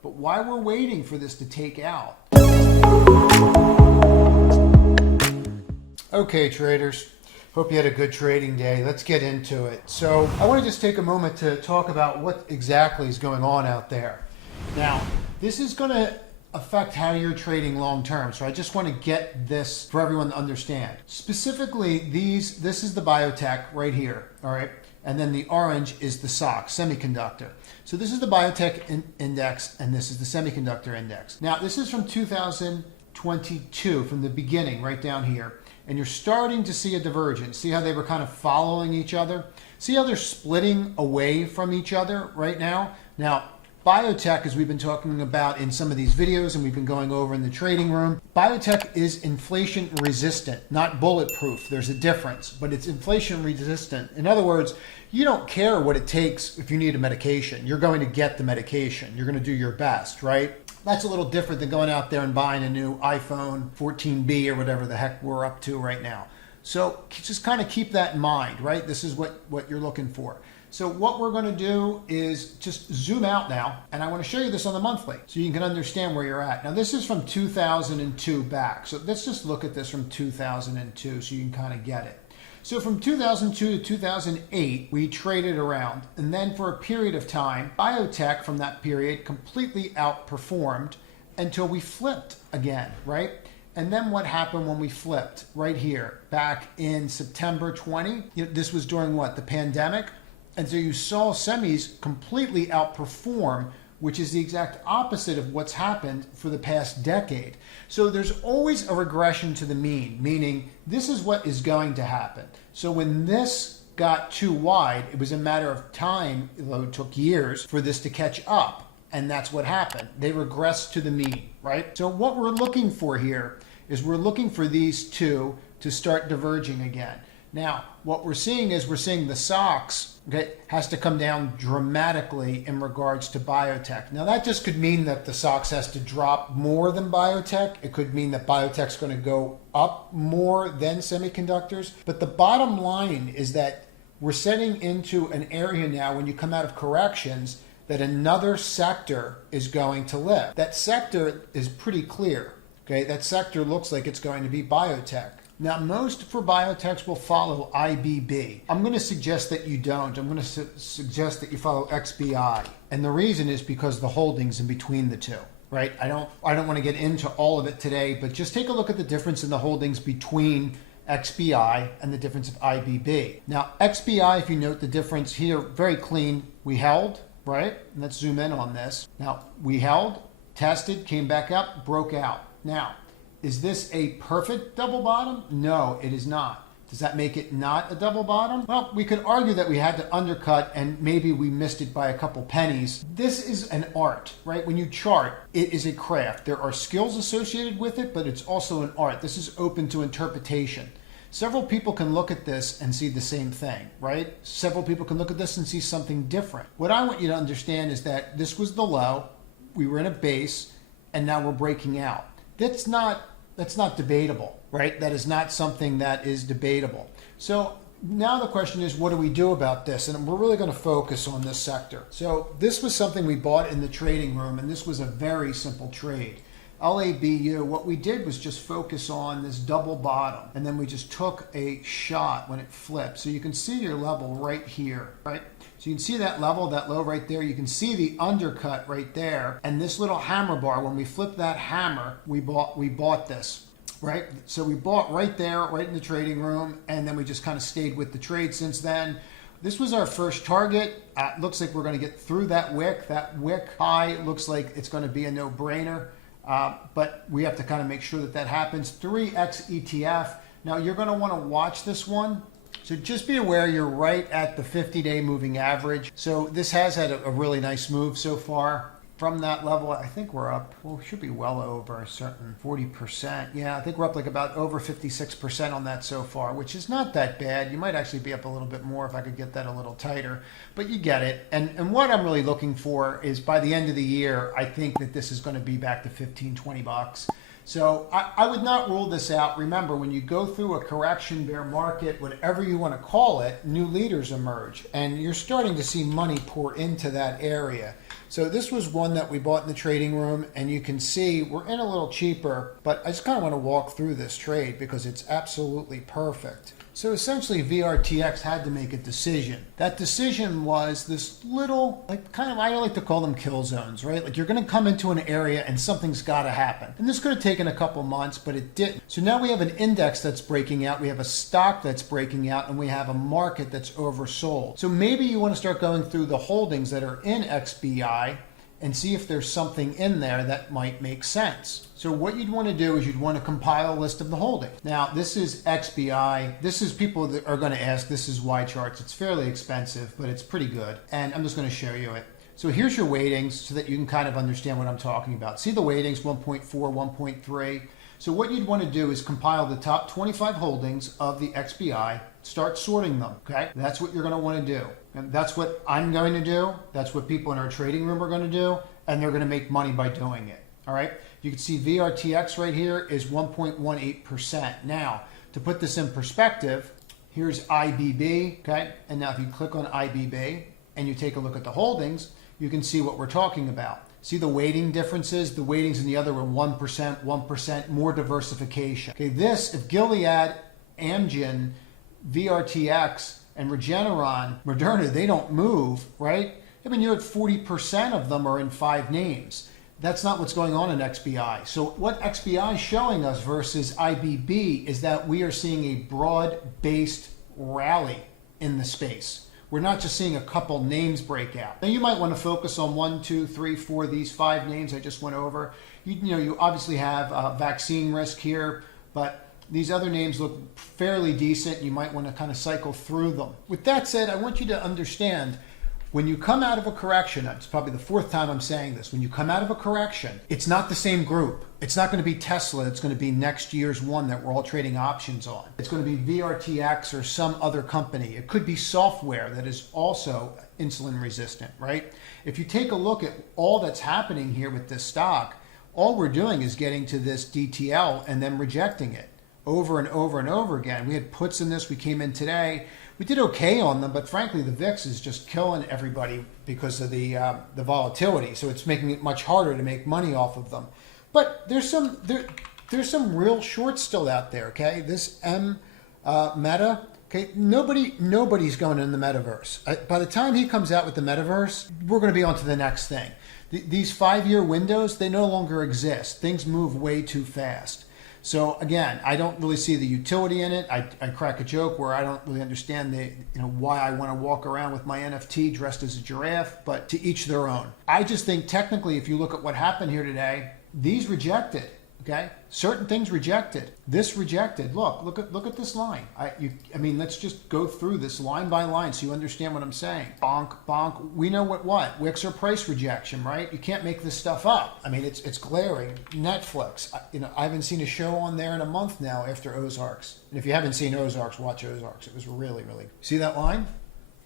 But while we're waiting for this to take out. Okay, traders. Hope you had a good trading day. Let's get into it. So I want to just take a moment to talk about what exactly is going on out there. Now, this is going to affect how you're trading long term. So I just want to get this for everyone to understand. Specifically, this is the Biotech right here, all right? And then the orange is the SOX, semiconductor. So this is the Biotech index, and this is the semiconductor index. Now, this is from 2022, from the beginning, right down here. And you're starting to see a divergence. See how they were kind of following each other? See how they're splitting away from each other right now? Now, Biotech, as we've been talking about in some of these videos and we've been going over in the trading room, Biotech is inflation resistant, not bulletproof. There's a difference, but it's inflation resistant. In other words, you don't care what it takes if you need a medication. You're going to get the medication. You're going to do your best, right? That's a little different than going out there and buying a new iPhone 14B or whatever the heck we're up to right now. So just kind of keep that in mind, right? This is what you're looking for. So what we're going to do is just zoom out now, and I want to show you this on the monthly so you can understand where you're at. Now this is from 2002 back, so let's just look at this from 2002 so you can kind of get it. So from 2002 to 2008, we traded around, and then for a period of time, Biotech from that period completely outperformed until we flipped again, right? And then what happened when we flipped right here back in September 20? This was during what? The pandemic? And so you saw semis completely outperform, which is the exact opposite of what's happened for the past decade. So there's always a regression to the mean, meaning this is what is going to happen. So when this got too wide, it was a matter of time, though it took years, for this to catch up. And that's what happened. They regressed to the mean, right? So what we're looking for here is we're looking for these two to start diverging again. Now, what we're seeing is the SOX, okay, has to come down dramatically in regards to Biotech. Now, that just could mean that the SOX has to drop more than Biotech. It could mean that Biotech's going to go up more than semiconductors. But the bottom line is that we're setting into an area now when you come out of corrections that another sector is going to lift. That sector is pretty clear, okay? That sector looks like it's going to be Biotech. Now, most for biotechs will follow IBB. I'm going to suggest that you don't. I'm going to suggest that you follow XBI. And the reason is because the holdings in between the two, right? I don't want to get into all of it today, but just take a look at the difference in the holdings between XBI and the difference of IBB. Now, XBI, if you note the difference here, very clean. We held, right? And let's zoom in on this. Now, we held, tested, came back up, broke out. Now, is this a perfect double bottom? No, it is not. Does that make it not a double bottom? Well, we could argue that we had to undercut and maybe we missed it by a couple pennies. This is an art, right? When you chart, it is a craft. There are skills associated with it, but it's also an art. This is open to interpretation. Several people can look at this and see the same thing, right? Several people can look at this and see something different. What I want you to understand is that this was the low, we were in a base, and now we're breaking out. That's not debatable, right? That is not something that is debatable. So now the question is, what do we do about this? And we're really going to focus on this sector. So this was something we bought in the trading room, and this was a very simple trade. LABU, what we did was just focus on this double bottom, and then we just took a shot when it flipped. So you can see your level right here, right? So you can see that level, that low right there. You can see the undercut right there. And this little hammer bar, when we flip that hammer, we bought this, right? So we bought right there, right in the trading room, and then we just kind of stayed with the trade since then. This was our first target. Looks like we're going to get through that wick. That wick high looks like it's going to be a no-brainer. But we have to kind of make sure that that happens. 3X ETF. Now you're going to want to watch this one. So just be aware you're right at the 50-day moving average. So this has had a really nice move so far. From that level, I think we're up, well, we should be well over a certain 40%. Yeah, I think we're up like about over 56% on that so far, which is not that bad. You might actually be up a little bit more if I could get that a little tighter, but you get it. And what I'm really looking for is by the end of the year, I think that this is going to be back to 15, 20 bucks. So I would not rule this out. Remember, when you go through a correction, bear market, whatever you want to call it, new leaders emerge, and you're starting to see money pour into that area. So this was one that we bought in the trading room, and you can see we're in a little cheaper, but I just kind of want to walk through this trade because it's absolutely perfect. So essentially VRTX had to make a decision. That decision was this little, like kind of, I like to call them kill zones, right? Like you're going to come into an area and something's got to happen. And this could have taken a couple months, but it didn't. So now we have an index that's breaking out, we have a stock that's breaking out, and we have a market that's oversold. So maybe you want to start going through the holdings that are in XBI and see if there's something in there that might make sense. So what you'd want to do is you'd want to compile a list of the holdings. Now, this is XBI. This is people that are going to ask, this is Y charts. It's fairly expensive, but it's pretty good. And I'm just going to show you it. So here's your weightings so that you can kind of understand what I'm talking about. See the weightings, 1.4, 1.3. So what you'd want to do is compile the top 25 holdings of the XBI, start sorting them, okay? That's what you're going to want to do. And that's what I'm going to do. That's what people in our trading room are going to do. And they're going to make money by doing it, all right? You can see VRTX right here is 1.18%. Now, to put this in perspective, here's IBB, okay? And now if you click on IBB and you take a look at the holdings, you can see what we're talking about. See the weighting differences? The weightings in the other were 1%, 1%, more diversification. Okay, this, if Gilead, Amgen, VRTX, and Regeneron, Moderna, they don't move, right? I mean, you're at 40% of them are in 5 names. That's not what's going on in XBI. So what XBI is showing us versus IBB is that we are seeing a broad-based rally in the space. We're not just seeing a couple names break out. Now you might want to focus on 1, 2, 3, 4, these 5 names I just went over. You obviously have vaccine risk here, but these other names look fairly decent. You might want to kind of cycle through them. With that said, I want you to understand when you come out of a correction, it's probably the 4th time I'm saying this, when you come out of a correction, it's not the same group. It's not going to be Tesla, it's going to be next year's one that we're all trading options on. It's going to be VRTX or some other company. It could be software that is also insulin resistant, right? If you take a look at all that's happening here with this stock, all we're doing is getting to this DTL and then rejecting it over and over and over again. We had puts in this, we came in today. We did okay on them, but frankly, the VIX is just killing everybody because of the volatility. So it's making it much harder to make money off of them. But there's some real shorts still out there. Okay, this Meta. Okay, nobody's going in the metaverse. By the time he comes out with the metaverse, we're going to be on to the next thing. These 5-year windows, they no longer exist. Things move way too fast. So again, I don't really see the utility in it. I crack a joke where I don't really understand why I want to walk around with my NFT dressed as a giraffe, but to each their own. I just think technically, if you look at what happened here today, these rejected. Okay, certain things rejected. This rejected. Look at this line. I mean, let's just go through this line by line so you understand what I'm saying. Bonk, bonk. We know what? Wicks or price rejection, right? You can't make this stuff up. I mean, it's glaring. Netflix. I haven't seen a show on there in a month now after Ozarks. And if you haven't seen Ozarks, watch Ozarks. It was really, really. See that line?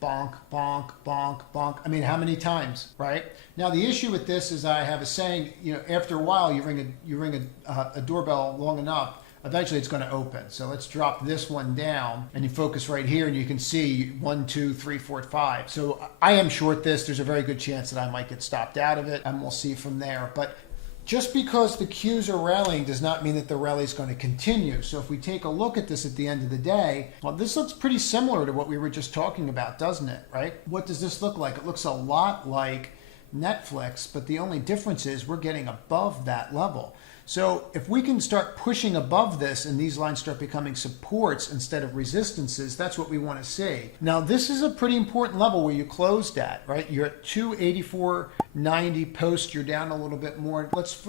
Bonk, bonk, bonk, bonk. I mean, how many times, right? Now, the issue with this is I have a saying, after a while, you ring a doorbell long enough, eventually it's going to open. So let's drop this one down and you focus right here and you can see 1, 2, 3, 4, 5. So I am short this. There's a very good chance that I might get stopped out of it and we'll see from there. But just because the Qs are rallying does not mean that the rally is going to continue. So if we take a look at this at the end of the day, well, this looks pretty similar to what we were just talking about, doesn't it, right? What does this look like? It looks a lot like Netflix, but the only difference is we're getting above that level. So if we can start pushing above this and these lines start becoming supports instead of resistances, that's what we want to see. Now, this is a pretty important level where you closed at, right? You're at 284.90 post. You're down a little bit more. Let's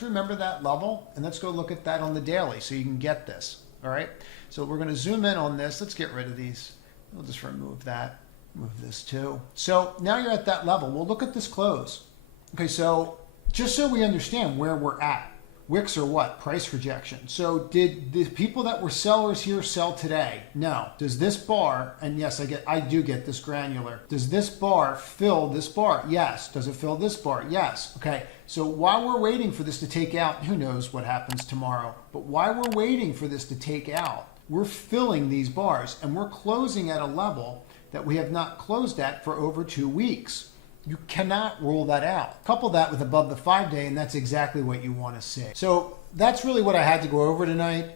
remember that level and let's go look at that on the daily so you can get this, all right? So we're going to zoom in on this. Let's get rid of these. We'll just remove that. Move this too. So now you're at that level. We'll look at this close. Okay, so just so we understand where we're at. Wicks or what? Price rejection. So did the people that were sellers here sell today? No. Does this bar, and yes, I do get this granular. Does this bar fill this bar? Yes. Does it fill this bar? Yes. Okay. So while we're waiting for this to take out, who knows what happens tomorrow, but while we're waiting for this to take out, we're filling these bars and we're closing at a level that we have not closed at for over 2 weeks. You cannot rule that out. Couple that with above the 5-day, and that's exactly what you want to see. So that's really what I had to go over tonight.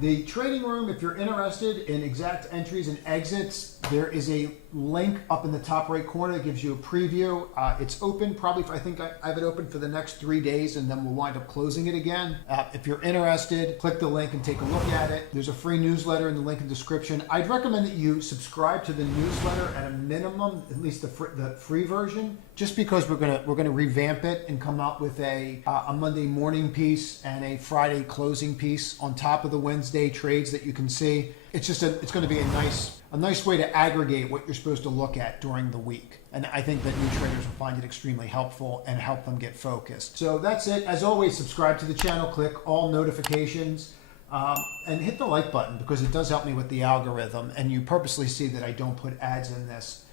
The trading room, if you're interested in exact entries and exits, there is a link up in the top right corner that gives you a preview. It's open probably, I think I have it open for the next 3 days, and then we'll wind up closing it again. If you're interested, click the link and take a look at it. There's a free newsletter in the link in the description. I'd recommend that you subscribe to the newsletter at a minimum, at least the free version, just because we're gonna revamp it and come out with a Monday morning piece and a Friday closing piece on top of the Wednesday trades that you can see. It's just it's going to be a nice way to aggregate what you're supposed to look at during the week. And I think that new traders will find it extremely helpful and help them get focused. So that's it. As always, subscribe to the channel, click all notifications, and hit the like button because it does help me with the algorithm. And you purposely see that I don't put ads in this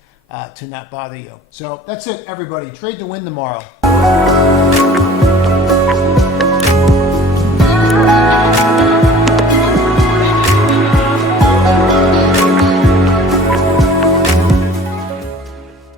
to not bother you. So that's it, everybody. Trade to win tomorrow.